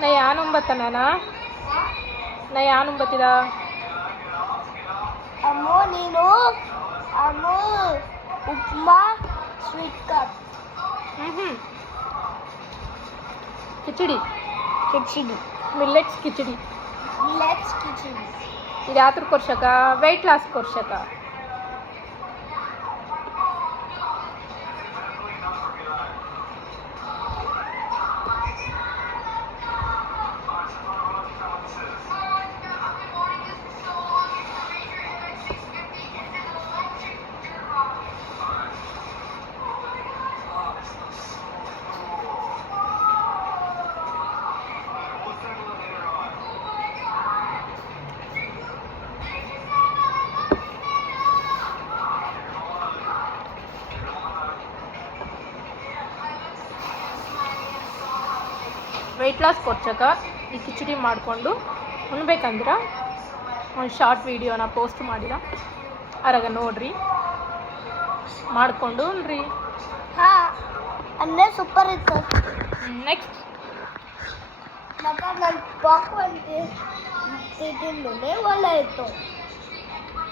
ನಾ ಯಾನು ಉಂಬತ್ತನ ನಾ ಯಾನು ಉಂಬತ್ತಿದ ಅಮ್ಮು ನೀನು ಅಮ್ಮು upma sweet cup khichdi khichdi millets khichdi millets khichdi ಇದು ಯಾತ್ರ ಕೊರ್ಸಕ ವೆಯ್ಟ್ ಲಾಸ್ ಕೊರ್ಸಕ ವೆಯ್ಟ್ ಲಾಸ್ ಕೊರ್ಸಕ ಈ ಕಿಚಡಿ ಮಾಡಿಕೊಂಡು ಉಣ್ಬೇಕಂದ್ರೆ ಒಂದು ಶಾರ್ಟ್ ವೀಡಿಯೋನ ಪೋಸ್ಟ್ ಮಾಡಿದ ಅರಾಗ ನೋಡ್ರಿ ಮಾಡಿಕೊಂಡು ಉಣ್ರಿ. ಹಾಂ ಅಂದರೆ ಸೂಪರ್ ಇತ್ತು. ನೆಕ್ಸ್ಟ್ ಮತ್ತು ನನ್ನ ಪಾಕ್ ಒಂದು ತಿಂದಿದ್ಮೇಲೆ ಒಳ್ಳೆ ಇತ್ತು.